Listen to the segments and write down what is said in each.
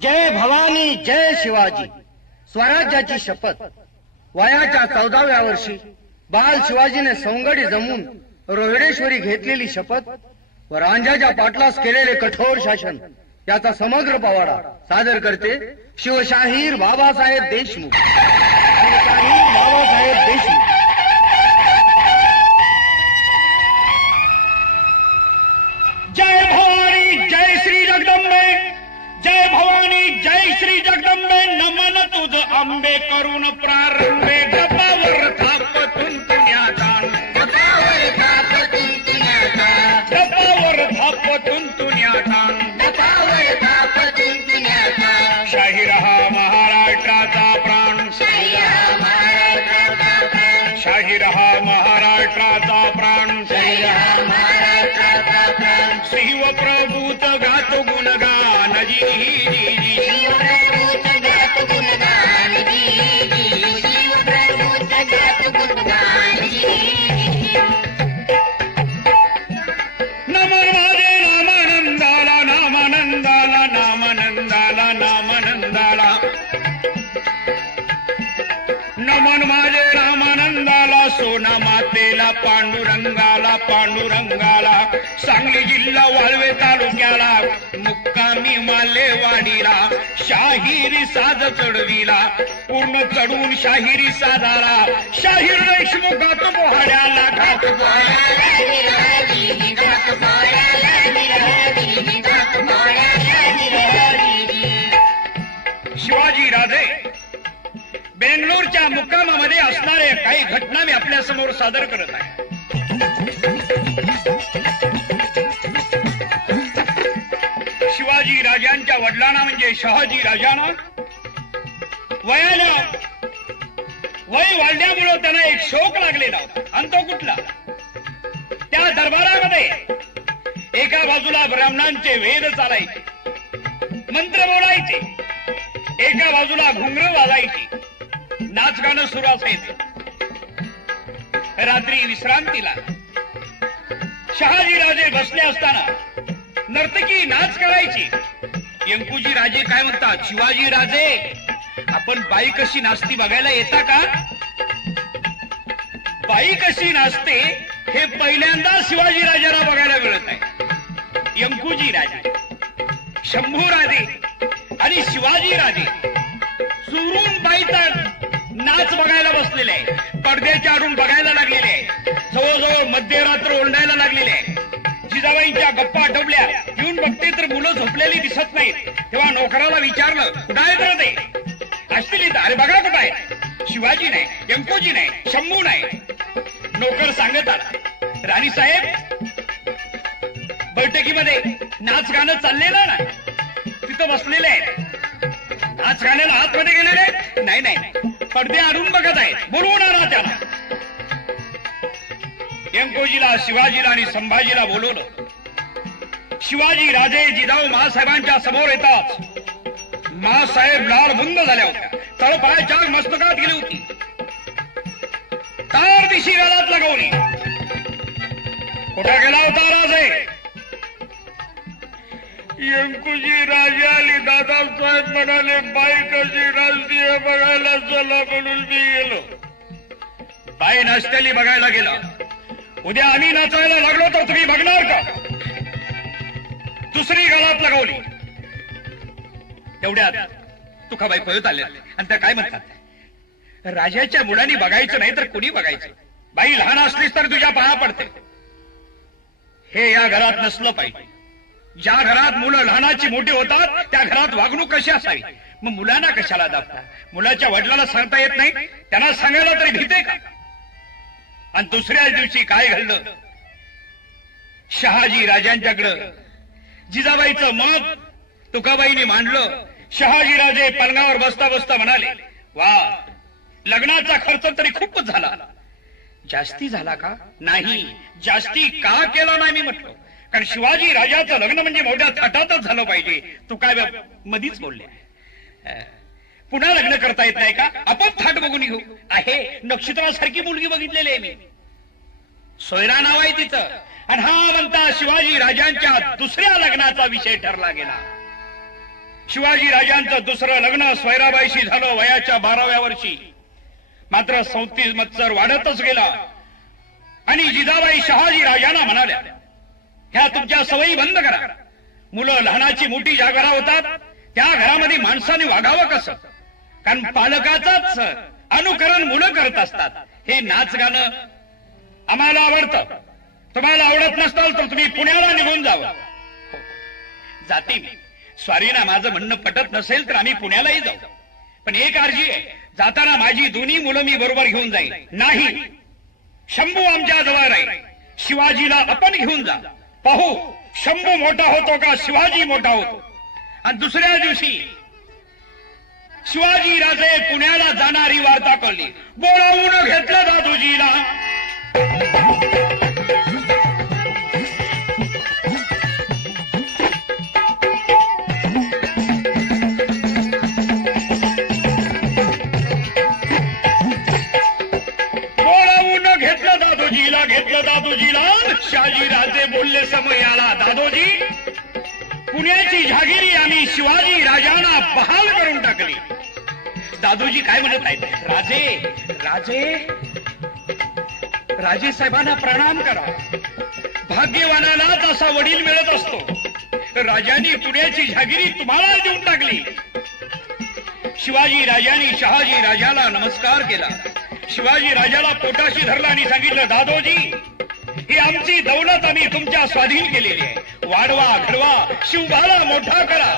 जय भवानी जय शिवाजी. स्वराज्याची शपथ. वयाच्या 14व्या वर्षी बाल शिवाजीने सौंगडी जमून रोहिडेश्वरी घेतलेली शपथ व रांझाच्या पाटलास केलेले कठोर शासन याचा समग्र पवाडा सादर करते शिवशाहीर बाबासाहेब देशमुख. शिवशाहीर बाबासाहेब देशमुख. जय भवानी जय श्री जगदंबे. जय भवानी जय श्री जगदंबे. नमन तुझ आंबे करून प्रारंभे. गपावर थापतून पुण्याचा. गपावर थापतून पुण्याचा. गपावर थापतून पुण्याचा. गपावर थापतून पुण्याचा. शाहीर हा महाराष्ट्राचा प्राण. शाहीर हा महाराष्ट्राचा प्राण. शाहीर हा महाराष्ट्राचा प्राण. शाहीर हा महाराष्ट्राचा प्राण. शिव प्रभूत गात गुणगान जी जी जी. शिव प्रभूत गात गुणगान जी जी. शिव प्रभूत गात गुणगान जी जी. नमन माझे नामानंदाला. नामानंदाला. नामानंदाला. नामानंदाला. नमन माझे रामानंदाला. सोना मातेला. पांडुरंगाला. पांडुरंगाला. सांगली जिल्हा वाळवे तालुक्याला. मुक्कामी मालेवाडीला. शाहिरी साज चढविला. पूर्ण चढून शाहिरी साधारा. शाहीर देशमुखात पोहाड्याला. घात शिवाजी राजे बेंगलोरच्या मुक्कामामध्ये असणाऱ्या काही घटना मी आपल्या समोर सादर करत आहे. शिवाजी राजांच्या वडिलांना म्हणजे शहाजी राजांना वय वाढल्यामुळे त्यांना एक शोक लागलेला होता. आणि तो कुठला? त्या दरबारामध्ये एका बाजूला ब्राह्मणांचे वेद चालायचे, मंत्र बोलायचे, एका बाजूला घुंगर वाजायची, नाच गाणं सुरू असायचं. रात्री विश्रांतीला शहाजी राजे बसले असताना नर्तकी नाच करायची. यंकुजी राजे काय म्हणतात, शिवाजी राजे आपण बाई कशी नाचती बघायला येता का? बाई कशी नाचते हे पहिल्यांदा शिवाजी राजाला बघायला मिळत आहे. यंकुजी राजे, शंभू राजे आणि शिवाजी राजे चुरून बाईचा नाच बघायला बसलेले आहे. पडद्याच्या आडून बघायला लागलेले आहे. जवळजवळ मध्यरात्र ओरडायला लागलेले आहे. जिजाबाईंच्या गप्पा आटवल्या. येऊन बघते तर मुलं झोपलेली दिसत नाहीत. तेव्हा नोकराला विचारलं, कुठं आहे तर ते? असतील इथं. अरे बघा कुठं आहे. शिवाजी नाही, यंकोजी नाही, शंभू नाही. नोकर सांगत आला, राणीसाहेब बैठकीमध्ये नाच गाणं चाललेलं ना, तिथं बसलेले आहेत. नाच गाण्याला आतमध्ये गेलेले आहेत? नाही नाही, पडदे आडून बघत आहेत. बोलवून आणा त्यांना. यंकोजीला, शिवाजीला आणि संभाजीला बोलवलं. शिवाजी राजे जिजाऊ महासाहेबांच्या समोर येतात. महासाहेब लाल बुंद झाल्या होत्या. तळपायाच्या मस्तकात गेली होती. तार दिशी गालात लगवली. कुठं गेला होता राजे? यंकुजी राजे आली. दादासाहेब म्हणाले, बाई कशी नाचतीये बघायला चला म्हणून मी गेलो. बाई नाचतेली बघायला गेला. उद्या आम्ही नाचायला लागलो तर तुम्ही बघणार का? दुसरी गालात लगवली. तेवढ्यात तुकाबाई पळत आल्या आणि त्या काय म्हणतात, राजाच्या मुलांनी बघायचं नाही तर कुणी बघायचं? बाई लहान असलीस तर तुझ्या पाया पडते. हे या घरात नसलं पाहिजे. ज्या घरात मुलं लहानाची मोठी होतात त्या घरात वागणूक कशी असावी? मग मुलांना कशाला दाबता? मुलाच्या वडिलांना सांगता येत नाही, त्यांना सांगायला तरी भीते का? आणि दुसऱ्या दिवशी काय घडलं? शहाजी राजांच्याकडं जिजाबाईचं मत तुकाबाईंनी मांडलं. शहाजी राजे पलंगावर बसता बसता म्हणाले, वा, लग्नाचा खर्च तरी खूपच झाला. जास्ती झाला का? नाही, जास्ती का केला नाही मी म्हटलं. कारण शिवाजी राजाचं लग्न म्हणजे मोठ्या थाटातच झालं पाहिजे. तू काय मधीच बोलले. पुन्हा लग्न करता येत नाही का? आपण थाट बघून घेऊ. आहे, नक्षत्रासारखी मुलगी बघितलेली आहे मी. सोयरा नाव आहे तिचं. आणि हा म्हणता शिवाजी राजांच्या दुसऱ्या लग्नाचा विषय ठरला गेला. शिवाजी राजांचं दुसरं लग्न स्वैराबाईशी झालं वयाच्या 12व्या वर्षी. मात्र 34 मत्सर वाढतच गेला आणि जिजाबाई शहाजी राजांना म्हणाल्या, ह्या तुमच्या सवयी बंद करा. मुलं लहानाची मोठी ज्या घरा होतात त्या घरामध्ये माणसाने वागावं कसं? कारण पालकाचाच अनुकरण मुलं करत असतात. हे नाच गाणं आम्हाला आवडतं, तुम्हाला आवडत नसताल तर तुम्ही पुण्याला निघून जावं. जाते मी स्वारीना माझं म्हणणं पटत नसेल तर आम्ही पुण्यालाही जाऊ. पण एक अर्जी आहे, जाताना माझी दोन्ही मुलं मी बरोबर घेऊन जाईल. नाही, शंभू आमच्या जवळ राहील, शिवाजीला आपण घेऊन जा. पाहू शंभू मोठा होतो का शिवाजी मोठा होतो. आणि दुसऱ्या दिवशी शिवाजी राजे पुण्याला जाणारी वार्ता कळली. बोलावून घेतलं दादोजीला. घेतलं दादोजीला. शहाजी राजे बोलले समयाला, दादोजी पुण्याची जहागिरी आम्ही शिवाजी राजांना बहाल करून टाकली. दादोजी काय म्हणत आहेत? राजे साहेबांना प्रणाम करा. भाग्यवानालाच असा वडील मिळत असतो. राजांनी पुण्याची जहागिरी तुम्हाला देऊन टाकली. शिवाजी राजांनी शहाजी राजाला नमस्कार केला. शिवाजी राजाला पोटाशी धरला आणि सांगितलं, दादोजी ही आमची दौलत आम्ही तुमच्या स्वाधीन केलेली आहे. वाढवा घडवा, शिवभाला मोठा करा.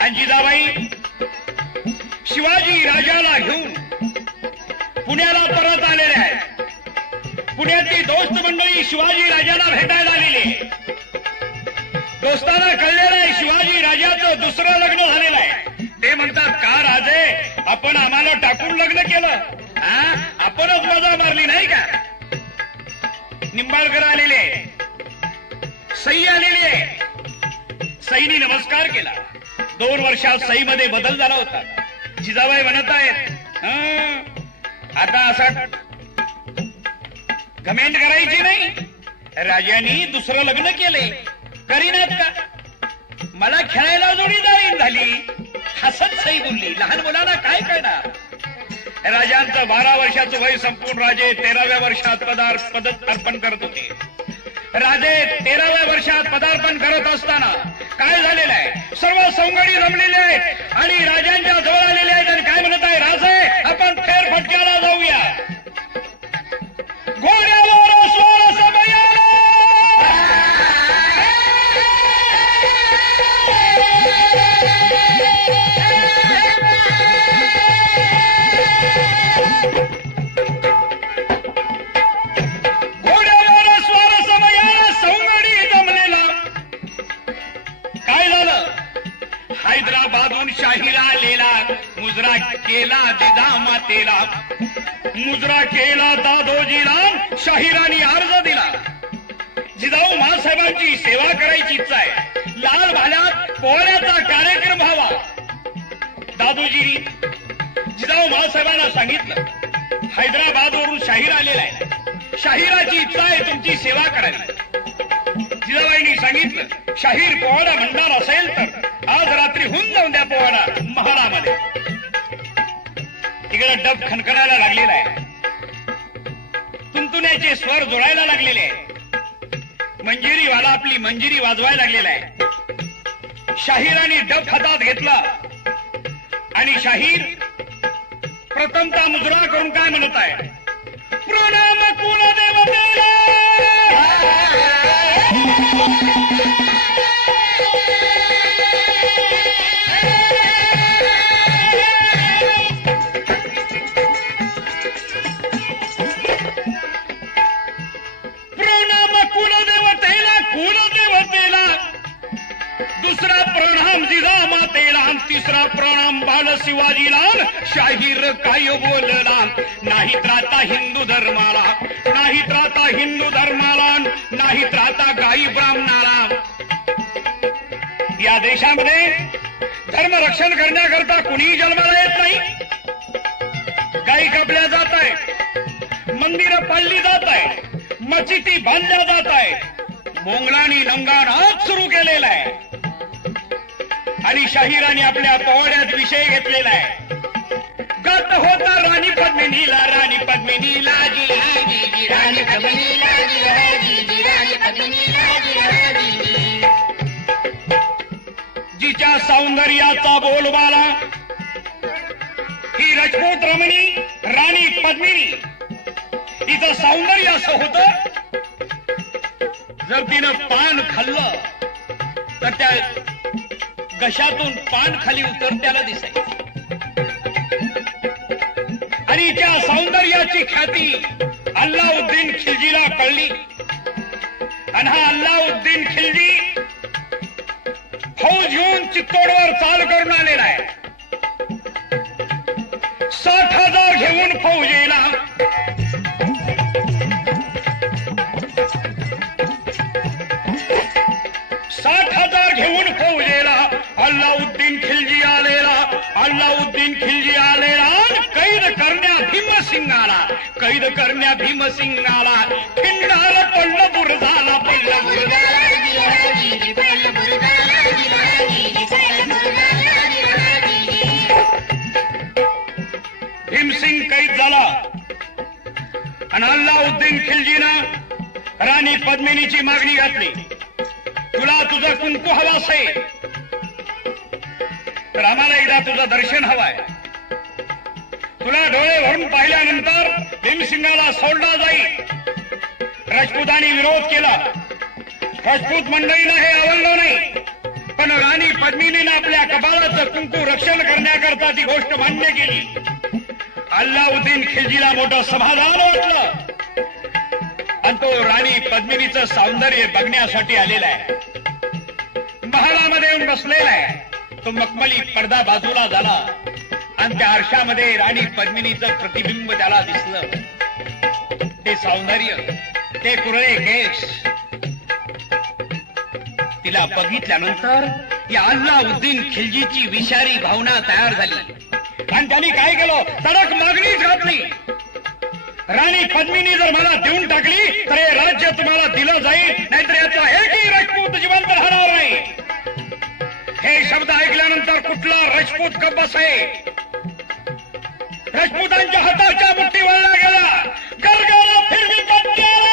आणि जिजाबाई शिवाजी राजाला घेऊन पुण्याला परत आलेले आहेत. पुण्यातली दोस्त मंडळी शिवाजी राजाला भेटायला आलेली आहे. दोस्तांना कळलेलं आहे शिवाजी राजाचं दुसरं लग्न झालेलं आहे. ते म्हणतात, का राजे आपण आम्हाला टाकून लग्न केलं? आपणच मजा मारली नाही का? निंबाळकर आलेले, सई आलेली आहे. सईनी नमस्कार केला. 2 वर्षात सईमध्ये बदल झाला होता. जिजाबाई म्हणत आहेत, आता असा कमेंट करायची नाही. राजांनी दुसरं लग्न केले, करीनात का? मला खेळायला जोडीदारी झाली. हसत सई बोलली. लहान मुलांना काय कळणार? राजांचं 12 वर्षाचं वय संपून राजे 13व्या वर्षात पदार्पण करत होते. राजे 13व्या वर्षात पदार्पण करत असताना काय झालेलं आहे? सर्व सवंगडी जमलेले आहेत आणि राजांच्या जवळ आलेले आहेत आणि काय म्हणत आहे? राजे आपण फेरफटक्याला जाऊया. घोड्यावर स्वार समयाला. हैदराबादहून शाहीला आलेला मुजरा केला जिजामातेला. मुजरा केला दादोजीला. शाहिरांनी अर्ज दिला. जिजाऊ मासाहेबांची सेवा करायची इच्छा आहे. लाल भाल्यात पोहण्याचा कार्यक्रम व्हावा. दादोजी जिजाऊ मासाहेबांना सांगितलं, हैदराबादवरून शाहीर आलेला आहे. शाहिराची इच्छा आहे तुमची सेवा करावी. जिजाबाईंनी सांगितलं, शाहीर पोवाडा म्हणणार असेल तर आज रात्री होऊन जाऊन द्या पोवाडा महालामध्ये. तिकडे डब खणखणायला लागलेला आहे. तुंतुण्याचे स्वर जोडायला लागलेले आहे. मंजिरीवाला आपली मंजिरी वाजवायला लागलेला आहे. शाहिरांनी डब हातात घेतला आणि शाहीर प्रथमता मुजरा करून काय म्हणत आहे? प्रणाम कुलदेवतेला. दुसरा प्रणाम जिजामातेला. तिसरा प्रणाम बाल शिवाजीला. शाहीर काय बोलला? नाही त्राता हिंदू धर्माला, नाही त्राता हिंदू धर्माला, नाही त्राता गाई ब्राह्मणाला. या देशामध्ये धर्मरक्षण करण्याकरता कुणीही जन्माला येत नाही. गाई कापल्या जात आहे, मंदिरं पाडली जात आहे, मशिदी बांधल्या जात आहे. मोंगलांनी लंगाण आज सुरू केलेला आहे आणि शाहिराने आपल्या पोवाड्यात विषय घेतलेला आहे. गत होता राणी पद्मिनीला, राणी पद्मिनीला राणी पद्मिनीला राणी पद्मिनीला जिच्या सौंदर्याचा बोलबाला ही राजपूत रमणी राणी पद्मिनी. तिचं सौंदर्य असं होतं, जर तिनं पान खाल्लं तर त्या घशातून पान खाली उतरत्याला दिसायचं. आणि त्या सौंदर्याची ख्याती अल्लाउद्दीन खिलजीला कळली. आणि हा अल्लाउद्दीन खिलजी फौज घेऊन चित्तोडवर चाल करून आलेला आहे. 60,000 घेऊन फौजेला 60,000 घेऊन फौजेला अल्लाउद्दीन खिलजी आलेला. अल्लाउद्दीन खिलजी आलेला. कैद करण्या भीमसिंगाला, कैद करण्या भीमसिंगाला खिंडार पल्लपूर झाला, पल्लपूर भीमसिंग कैद झाला. आणि अल्लाउद्दीन खिलजीनं राणी पद्मिनीची मागणी घातली. तुला तुझं कुंकू हवं असेल तर आम्हाला एकदा तुझं दर्शन हवंय. तुला डोळे भरून पाहिल्यानंतर भीमसिंगाला सोडला जाईल. राजपूतांनी विरोध केला. राजपूत मंडळीनं हे आवडलं नाही. पण राणी पद्मिनीनं आपल्या कपाळाचं कुंकू रक्षण करण्याकरता ती गोष्ट मान्य केली. अल्लाउद्दीन खिलजीला मोठं समाधान वाटलं. आणि तो राणी पद्मिनीचं सौंदर्य बघण्यासाठी आलेला आहे. महालामध्ये येऊन बसलेला आहे. तो मखमली पडदा बाजूला झाला आणि त्या आरशामध्ये राणी पद्मिनीचं प्रतिबिंब त्याला दिसलं. ते सौंदर्य, ते कुरळे केस. तिला बघितल्यानंतर या अल्लाउद्दीन खिलजीची विषारी भावना तयार झाली. आणि त्यांनी काय केलं, तडक मागणीच घातली. राणी पद्मिनी जर मला देऊन टाकली तर हे राज्य तुम्हाला दिलं जाईल, नाहीतर याचा एकही राजपूत जिवंत राहणार नाही. हे शब्द ऐकल्यानंतर कुठला राजपूत गप्प बसे. राजपूतांच्या हाताच्या मुठ्ठी वळला गेला. गरगरा फिरवी पत्त्याला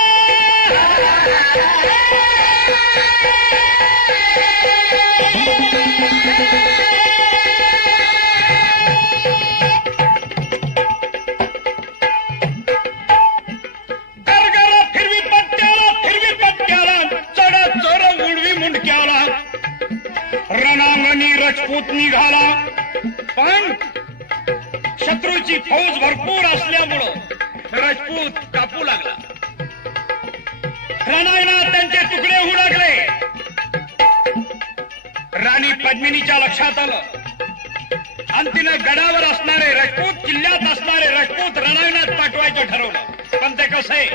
रणांगणी राजपूत निघाला. पण शत्रूची फौज भरपूर असल्यामुळं राजपूत कापू लागला. रणांगणात त्यांचे तुकडे होऊ लागले. राणी पद्मिनीच्या लक्षात आलं आणि तिनं गडावर असणारे राजपूत, किल्ल्यात असणारे राजपूत रणांगणात पाठवायचं ठरवलं. पण ते कसे,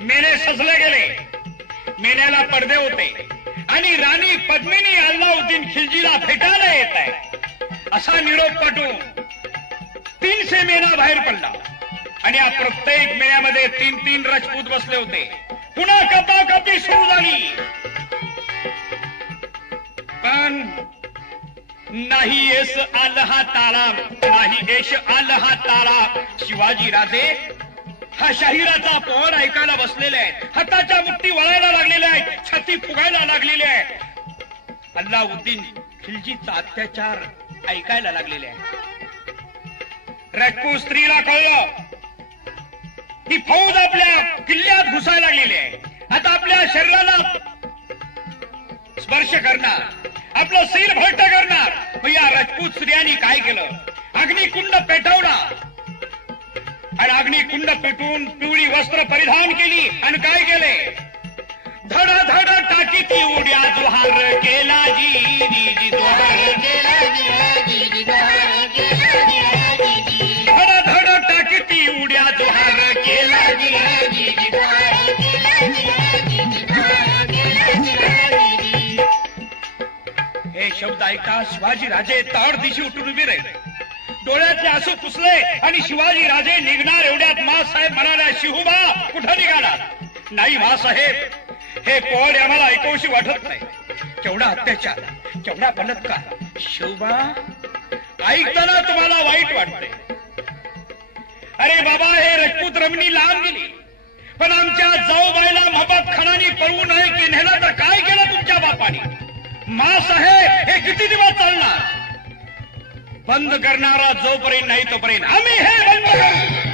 मेणे सजले गेले. मेण्याला पडदे होते आणि राणी पद्मिनी अल्लाउद्दीन खिलजीला भेटायला येत आहे असा निरोप पाठवून 300 मेणा बाहेर पडला. आणि या प्रत्येक मेण्यामध्ये 3-3 राजपूत बसले होते. पुन्हा कपाकपी सुरू झाली. पण नाही येस आल हा तारा, नाही येश आल हा तारा. शिवाजी राजे हा शाहिराचा पोहर ऐकायला बसलेले आहेत. हाताच्या मुठ्ठी वळायला लागलेल्या आहेत, छाती फुगायला लागलेली आहे. अल्लाउद्दीन खिलजीचा अत्याचार ऐकायला लागलेले आहे. राजपूत स्त्रीला कळलं की फौज आपल्या किल्ल्यात घुसायला लागलेली आहे. आता आपल्या शरीराला स्पर्श करणार, आपलं सिर भट्ट करणार. मग या राजपूत स्त्रियांनी काय केलं, अग्निकुंड पेटवला. आणि अग्निकुंड पेटून पिवळी वस्त्र परिधान केली आणि काय केले, धड धड टाकी ती उड्या जोहार केला जी जोहार केला धड धड टाकी ती उड्या जोहार केला हे शब्द ऐका शिवाजी राजे ताड दिशी उठून उभे राहिले. डोळ्यातले आसू पुसले आणि शिवाजी राजे निघणार एवढ्यात मासाहेब म्हणाल्या, शिहुबा कुठं निघाला. नाही मासाहेब, हे पोळ आम्हाला ऐकवशी वाटत नाही. केवढा अत्याचार, केवढा बलात्कार. शिवबा ऐकताना तुम्हाला वाईट वाटतंय. अरे बाबा, हे राजपूत रमणी लांब गेली, पण आमच्या जाऊबाईला मोहम्मद खानाने पळवू नये की नेलं तर काय केलं तुमच्या बापाने? मास आहे हे किती दिवस चालणार? बंद करणारा जोपर्यंत नाही तोपर्यंत आम्ही हे बंद करू.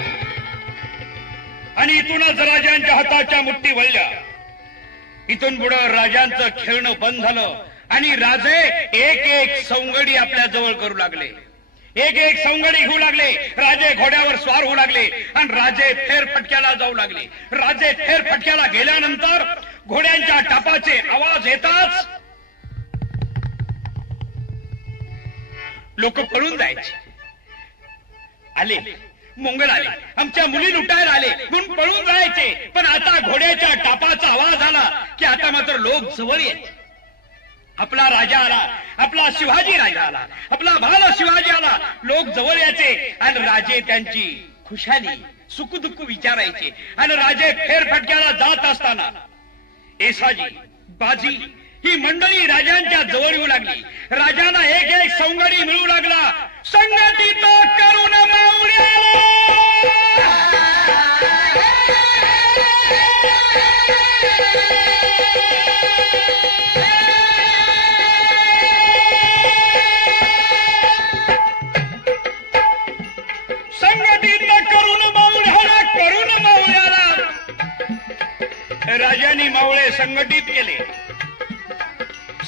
आणि इथूनच राजांच्या हाताच्या मुठ्ठी वळल्या. इथून पुढं राजांचं खेळणं बंद झालं आणि राजे एक एक सवंगडी आपल्या जवळ करू लागले. एक एक सवंगडी घेऊ लागले. राजे घोड्यावर स्वार होऊ लागले आणि राजे फेरफटक्याला जाऊ लागले. राजे फेरफटक्याला गेल्यानंतर घोड्यांच्या टापाचे आवाज येताच लोक पळून जायचे. आले मोंगल आले, आमच्या मुली लुटायला आले म्हणून पळून जायचे. पण आता घोड्याच्या टापाचा आवाज आला की आता मात्र लोक जवळ यायचे. आपला राजा आला, आपला शिवाजी राजा आला, आपला बाल शिवाजी आला. लोक जवळ यायचे आणि राजे त्यांची खुशाली सुखदुःख विचारायचे. आणि राजे फेरफटक्याला जात असताना येसाजी, बाजी ही मंडळी राजांच्या जवळ येऊ लागली. राजांना एक एक सवंगडी मिळू लागला. संगतीत करून राजांनी मावळे संघटित केले.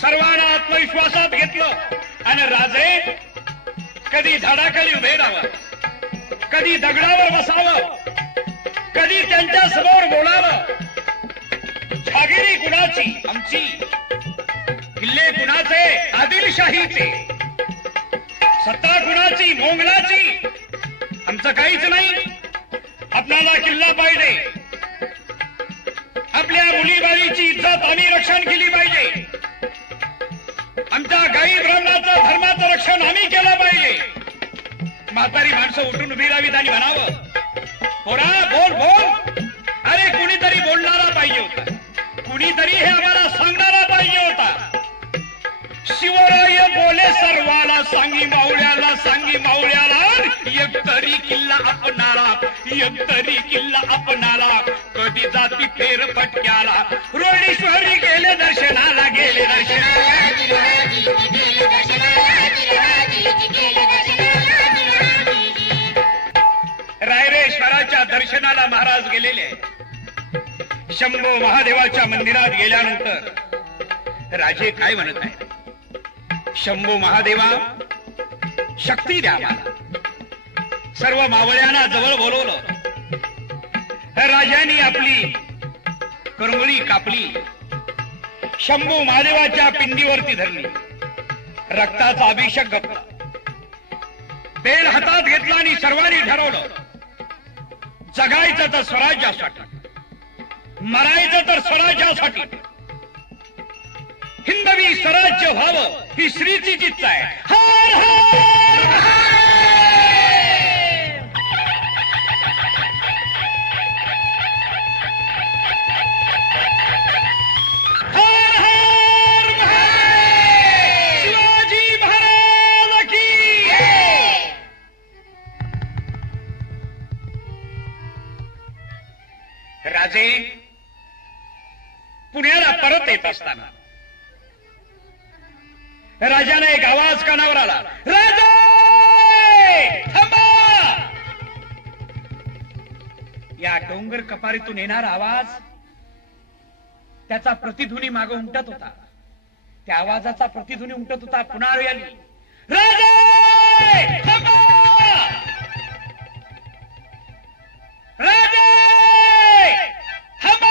सर्वांना आत्मविश्वासात घेतलं आणि राजे कधी झाडाखाली उभे राहावं, कधी दगडावर बसावं, कधी त्यांच्या समोर बोलावं. जहागिरी कुणाची? आमची. किल्ले कुणाचे? आदिलशाहीचे. सत्ता कुणाची? मोंगलाची. आमचं काहीच नाही. आपल्याला किल्ला पाहिजे. आपल्या मुलीबाळीची इज्जत आम्ही रक्षण केली पाहिजे. आमच्या गाई ब्राह्मणाचं धर्माचं रक्षण आम्ही केलं पाहिजे. म्हातारी माणसं उठून उभी राहावीत आणि म्हणावं, पोरा बोल बोल. अरे कुणीतरी बोलणारा पाहिजे होता, कुणीतरी हे आम्हाला सांगणारा पाहिजे होता. शिवराय बोले सर्वाला, सांगी मावळ्याला, सांगी मावळ्याला, एकतरी किल्ला आपणाला, एकतरी किल्ला आपणाला. कधी जाती फेर फटक्याला, रोडेश्वरी गेले दर्शनाला, गेले दर्शनाला. रायरेश्वराच्या दर्शनाला महाराज गेलेले. शंभू महादेवाच्या मंदिरात गेल्यानंतर राजे काय म्हणत आहे? शंभू महादेवा शक्ती द्या मला. सर्व मावळ्यांना जवळ बोलवलं. राजांनी आपली करंगळी कापली, शंभू महादेवाच्या पिंडीवरती धरली, रक्ताचा अभिषेक घातला, बेल हातात घेतला आणि सर्वांनी ठरवलं, जगायचं तर स्वराज्यासाठी, मरायचं तर स्वराज्यासाठी. हिंदवी स्वराज्य व्हावं ही श्रीची इच्छा आहे. हर हर राजे पुण्याला परत येत असताना राजाने एक आवाज कानावर आला, राजे थांबा. या डोंगर कपारीतून येणारा आवाज, त्याचा प्रतिध्वनी मागे उमटत होता. त्या आवाजाचा प्रतिध्वनी उमटत होता. पुन्हा आली, राजे थांबा, राजे थांबा.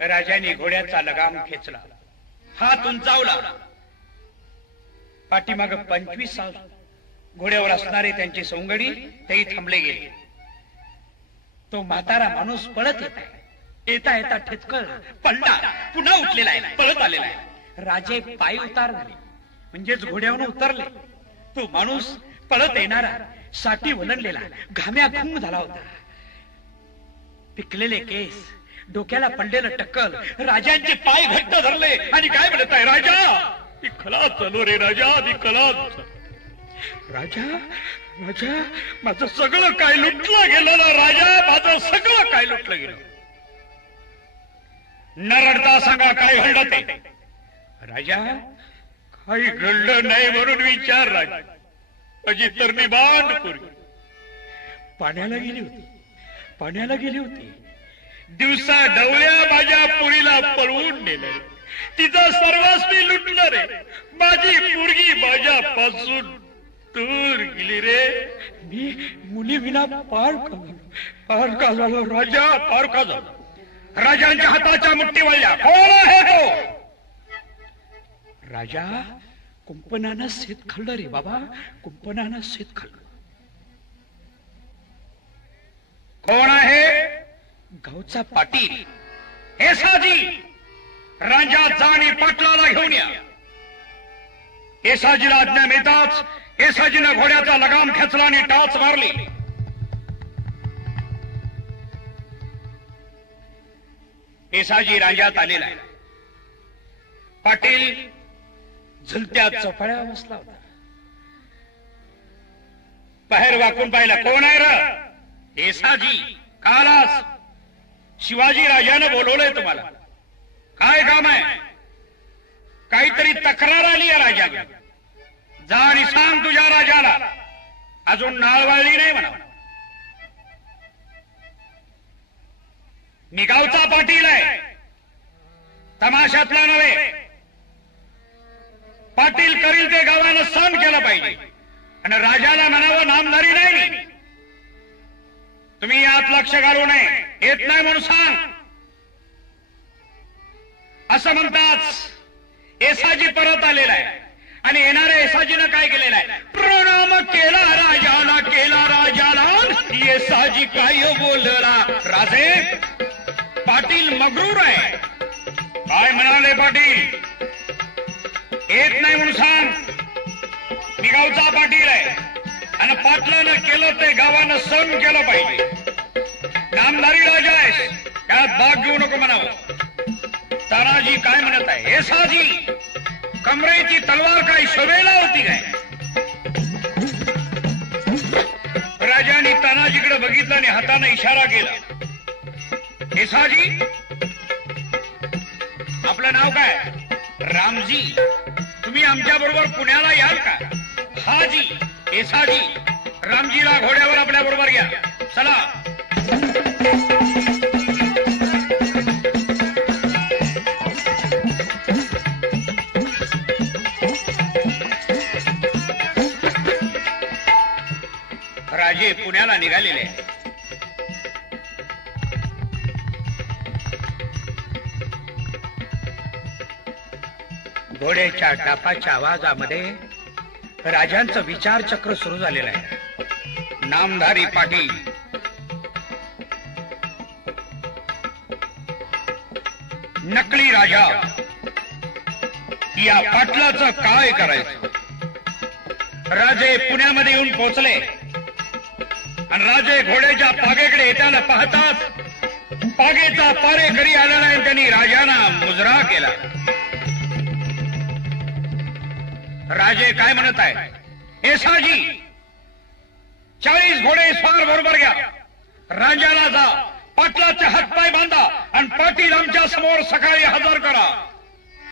राजाने घोड्याचा लगाम खेचला, हात उंचावला. पाठीमाग 25 घोड्यावर असणारे त्यांचे सवंगडी तेही थांबले गेले. तो म्हातारा माणूस पळत येता येता ठेचकळ पडला, पुन्हा उठलेला आहे, पळत आलेला आहे. राजे पायी उतार झाले, म्हणजेच घोड्यावरून उतरले. तो माणूस पळत येणारा, साठी ओलंडलेला, घाम्या घुम झाला होता. पिकलेले केस, डोक्याला पडलेलं टक्कल, राजांचे पाय घट्ट धरले आणि काय म्हणत आहे, राजा मी खलास चालू रे राजा, मी खलास. राजा राजा माझं सगळं काय लुटलं गेलं ना राजा, माझं सगळं काय लुटलं गेलं. न रडता सांगा काय घडलं ते. राजा काही घडलं नाही म्हणून विचार. राजा माझी तर निबांध पूर्वी पाण्याला गेली होती, पाण्याला गेली होती. दिवसा डवळ्या माझ्या पुरीला पळवून नेलं, तिचा सर्वस्वी लुटलं रे. माझी पोरगी माझ्यापासून दूर गेली रे. मी मुली विना पार का झालो राजा, पार का झालो. राजांच्या हाताच्या मुठ्ठी वळल्या. कोण आहे तो? राजा कुंपणानं शेत खाल्लं रे बाबा, कुंपणानं शेत खाल्लं. कोण आहे? गावचा पाटील येसाजी. राजा जा आणि पाटलाला घेऊन या. येसाजीला आज्ञा मिळताच येसाजीनं घोड्याचा लगाम खेचला आणि टाच मारली. येसाजी रांजात आलेला आहे. पाटील झुलत्या चोपाळ्या बसला होता. बाहेर वाकून पाहिला. कोण आहे र? येसाजी. कालास शिवाजी राजानं बोलवलंय तुम्हाला. काय काम आहे? काहीतरी तक्रार आली आहे राजाला. जा आणि सांग तुझ्या राजाला अजून नाळ वाळली नाही म्हणा. मी गावचा पाटील आहे, तमाशातला नव्हे. पाटील करील ते गावानं सहन केलं पाहिजे आणि राजाला म्हणावं नामधारी नाही. तुम्ही यात लक्ष घालू नये, येत नाही म्हणून सांग. असं म्हणताच येसाजी परत आलेला आहे आणि येणाऱ्या येसाजीनं काय केलेलं आहे? प्रणाम केला राजाला, केला राजाला. येसाजी काय बोलला? राजे पाटील मगरूर आहे. काय म्हणाले पाटील? येत नाही म्हणून सांग. मी गावचा पाटील आहे आणि पाटलानं केलं ते गावानं सहन केलं पाहिजे. नामधारी राजा आहेस, त्यात भाग घेऊ नको म्हणावं. तानाजी काय म्हणत आहे? येसाजी कमरेची तलवार काय शोभेला होती काय? राजाने तानाजीकडे बघितलं आणि हाताने इशारा केला. येसाजी आपलं नाव काय? रामजी. तुम्ही आमच्या बरोबर पुण्याला याल का? हाजी. येसाजी रामजीला घोड्यावर आपल्या बरोबर घ्या. चला. राजे पुण्याला निघालेले. घोड्याच्या टापाच्या आवाजामध्ये राजांचं विचारचक्र सुरू झालेलं आहे. नामधारी पाटील नकली राजा, या पाटलाचं काय करायचं? राजे पुण्यामध्ये येऊन पोहोचले आणि राजे घोड्याच्या पागेकडे येताना पाहताच पागेचा पारेकरी आलेला आहे. त्यांनी राजांना मुजरा केला. राजे काय म्हणत आहे? येसाजी 40 घोडे स्वार बरोबर घ्या. राजाला जा, पाटलाचे हातपाय बांधा आणि पाटील आमच्या समोर सकाळी हजर करा.